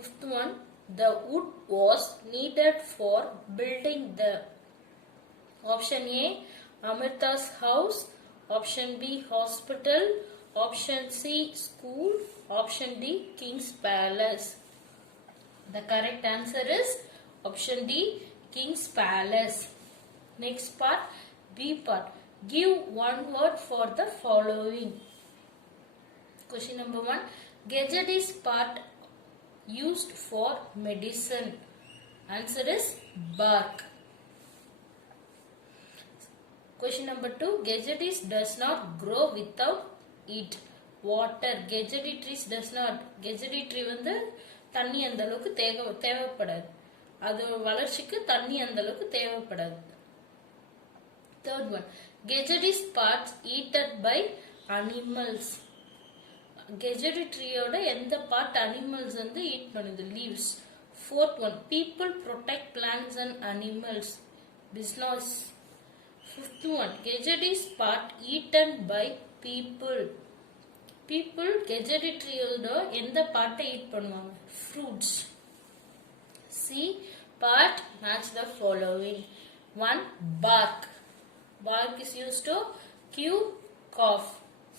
Fifth one, the wood was needed for building the. Option A, Amrita's house. Option B, hospital. Option C, school. Option D, King's Palace. The correct answer is option D, King's Palace. Next part, B part. Give one word for the following. Question number 1. Gadget is part used for medicine. Answer is bark. Question number 2. Gadgetis does not grow without it. Water. Gadgety trees does not. Gadgety tree வந்து தண்ணி அந்த அளவுக்கு தேவைப்படாது. அது வளர்ச்சிக்கு தண்ணி அந்த அளவுக்கு தேவைப்படாது. Third one. Gadgetis parts eaten by animals. Gadgety treeயோட எந்த part animals வந்து eat பண்ணுது? Leaves. Fourth one. People protect plants and animals. Business. Fifth one. Gadgetis part eaten by people. People gadgety treeயோட எந்த பார்ட்டை eat பண்ணுவாங்க? Fruits. C part match the following. 1. Bark. Bark is used to cue cough.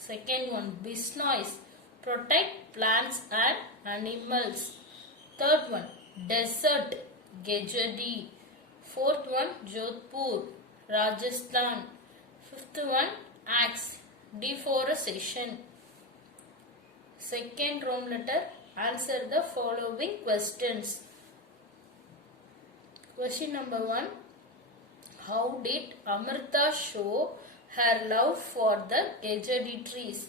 Second one, bisnoise, protect plants and animals. Third one, desert, Gadgety. Fourth one, Jodhpur, Rajasthan. Fifth one, axe, deforestation. Second Roman letter, answer the following questions. Question number 1. How did Amrita show her love for the Gadgety trees?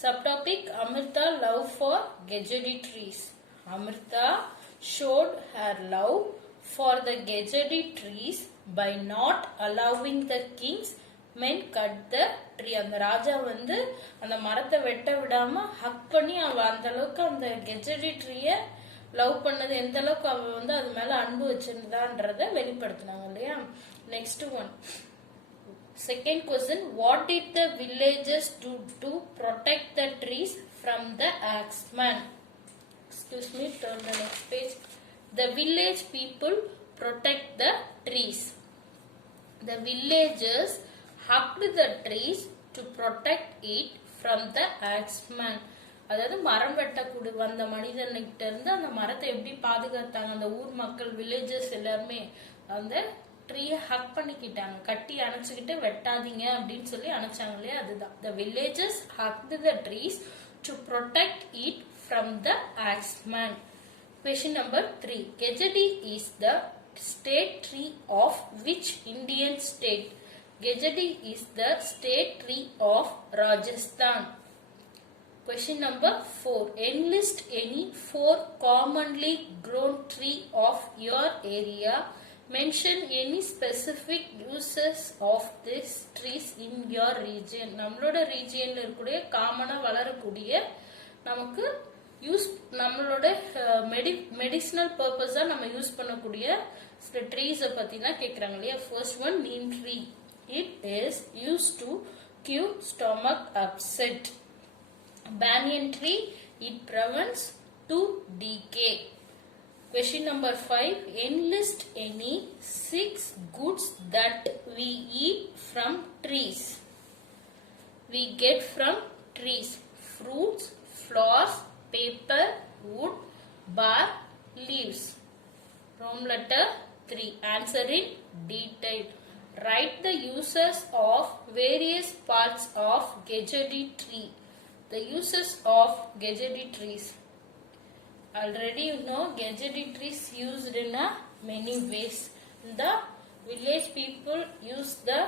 Subtopic, Amrita love for Gadgety trees. Amrita showed her love for the Gadgety trees by not allowing the king's men cut the tree. அந்த ராஜா வந்து அந்த மரத்தை வெட்ட விடாம ஹக் பண்ணி அவ அந்த அளவுக்கு அந்த Gadgety tree லவ் பண்ணது எந்த அளவுக்கு அவ வந்து அது மேல அன்பு வச்சிருந்தான்றத வெளிப்படுத்தினாங்க இல்லையா. Next one, second question, what did the villagers do to protect the trees from the axeman? Excuse me, turn the next page. The village people protect the trees. The villagers hugged the trees to protect it from the axeman. அதாவது மரம் வெட்டக்கூடிய வந்த மனிதன்கிட்ட இருந்து அந்த மரத்தை எப்படி பாதுகாத்தாங்க அந்த ஊர் மக்கள், வில்லேஜர்ஸ் எல்லாருமே அந்த ட்ரீயை ஹக் பண்ணிக்கிட்டாங்க, கட்டி அணைச்சுக்கிட்டு வெட்டாதீங்க அப்படின்னு சொல்லி அணைச்சாங்க இல்லையா, அதுதான். The villagers hugged the trees to protect it from the axeman. Question number 3. Gadgety is the state tree of which Indian state? Gadgety is the state tree of Rajasthan. Question number 4. Enlist any 4 commonly grown tree of your area. Mention any specific uses of these trees in your region. நம்மளோட ரீஜியன்ல இருக்கக்கூடிய காமனா வளரக்கூடிய நமக்கு use நம்மளோட medicinal பர்பஸா நம்ம use பண்ணக்கூடிய சில ட்ரீஸை பத்தி தான் கேட்கறாங்க இல்லையா. First one, neem tree. It is used to cure stomach upset. Banyan tree, it prevents tooth decay. Question number 5. Enlist any 6 goods that we eat from trees. We get from trees fruits, flowers, paper, wood, bark, leaves. Roman letter 3. Answer in detail. Write the uses of various parts of Gadgety tree. The uses of Gadgety trees. Already you know Gadgety trees used in many ways. The village people use the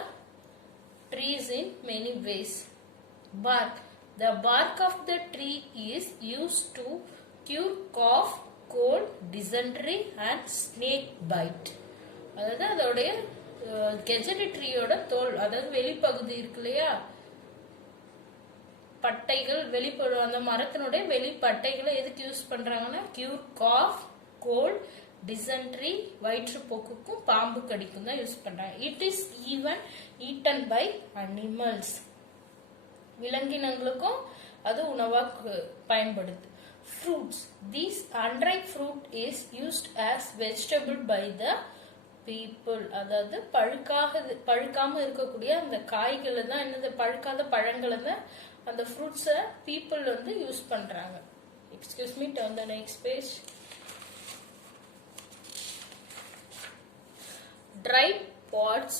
trees in many ways. Bark. The bark of the tree is used to cure cough, cold, dysentery and snake bite. அதாவது அதோடைய Gadgety treeயோட தோல், அதாவது வெளிப்பகுதி இருக்கு இல்லையா, பட்டைகள் வெளிப்படும், அந்த மரத்தினுடைய வெளிப்பட்டைகளை எதுக்கு யூஸ் பண்றாங்கன்னா கியூர் காஃப், கோல்ட், டிசென்ட்ரி, வயிற்றுப்போக்குக்கும் பாம்பு கடிக்கும் தான் யூஸ் பண்றாங்க. It is even eaten by animals. விலங்கினங்களுக்கும் அது உணவா பயன்படுது. fruits. These unripe fruit is used as vegetable by the people. அதாவது பழுக்காம இருக்கக்கூடிய அந்த காய்களை தான் என்னது பழுக்காத பழங்களை தான் அந்த ஃப்ரூட்ஸை பீப்புள் வந்து யூஸ் பண்றாங்க. Excuse me, turn the next page. Dry pods